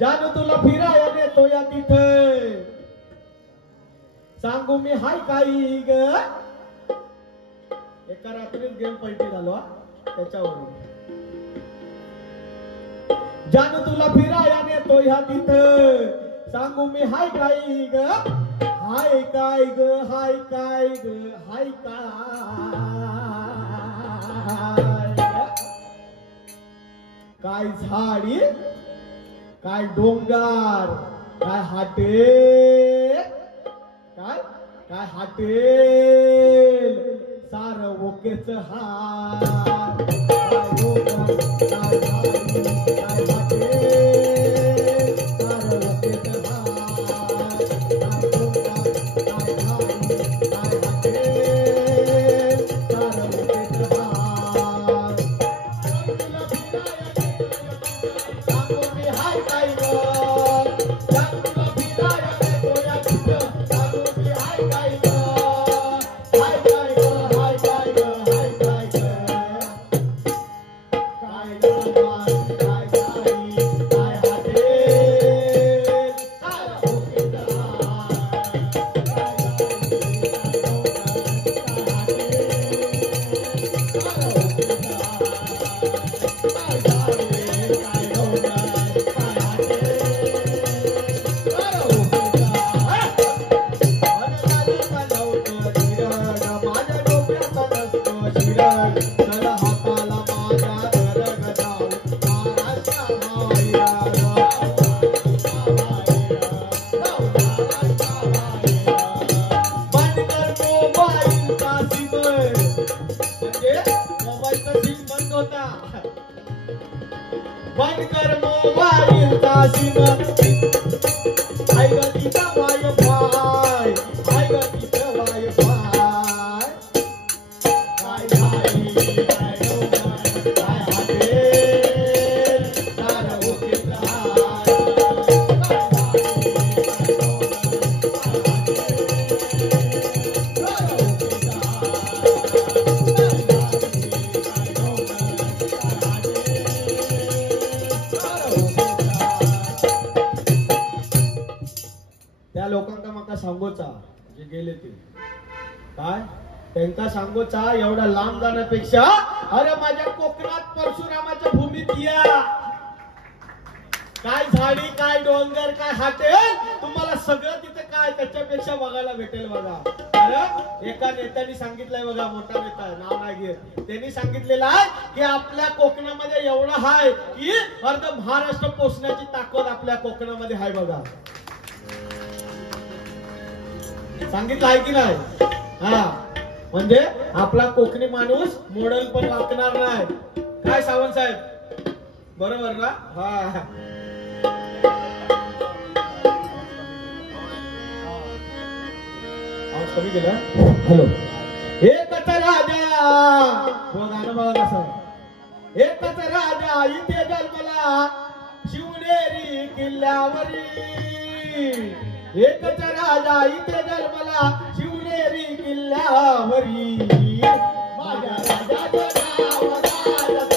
जानू तुला फिराया नेतो या तिथे सांगू मी हाय काही ग एका रात्रीत गेम पलटी झालो त्याच्यावरून जानू तुला फिराया नेतो या तिथे सांगू मी हाय काही ग हाय काय ग हाय काय ग हाय काय झाडी काय डोंगर काय हाटे काय काय हाटेल सार ओकेच हार काय डोंगर काय झाडी काय हाटेल सार ओकेच हार काय डोंगर काय झाडी काय हाटेल सार ओकेच हार सांगू मी हाय काय ग तुला फिराया नेतो या तिथे सांगू मी हाय काय ग हाय काय ग हाय काय ग हाय काय ग काय डोंगर काय झाडी काय हाटेल सार ओकेच हार काय झाडी काय डोंगर काय हाटेल सार ओकेच हार काय झाडी काय डोंगर काय हाटेल सार ओकेच हार मनकाली बनवतो धीरज माझ्या डोक्यात नसतो शिरग चल हाताला माझ्या धरग जाऊ महाराष्ट्रा बंद कर मोबाईलचा सिम हाय ग तिचा वायफाय हाय ग तिचं वायफाय काय झाडी काय डोंगर काय हाटेल सार ओकेच हार काय झाडी काय डोंगर काय हाटेल सार ओकेच हार त्या लोकांना माका सांगोचा जे गेले ते काय त्यांका सांगोचा एवढा लांब जाण्यापेक्षा अरे माझ्या कोकणात परशुरामाच्या भूमीत या काय झाडी काय डोंगर काय हाटेल तुम्हाला सगळं तिथे काय त्याच्यापेक्षा बघायला भेटेल बघा अरे एका नेत्याने सांगितलंय बघा मोठा नेता नाव नाही घेत त्यांनी सांगितलेलं आहे की आपल्या कोकणामध्ये एवढं आहे की अर्ध महाराष्ट्र पोचण्याची ताकद आपल्या कोकणामध्ये आहे बघा सांगितलं आहे की नाही हा म्हणजे आपला कोकणी माणूस मॉडेल पण लागणार नाही काय सावंत साहेब बरोबर ना हा आवाज कमी केला हॅलो एकच राजा गाणं बघा कसं एकच राजा इथे जन्मला शिवनेरी किल्ल्यावरी एकच राजा इथे जन्मला शिवनेरी किल्ल्यावरी माझ्या राजाचं नाव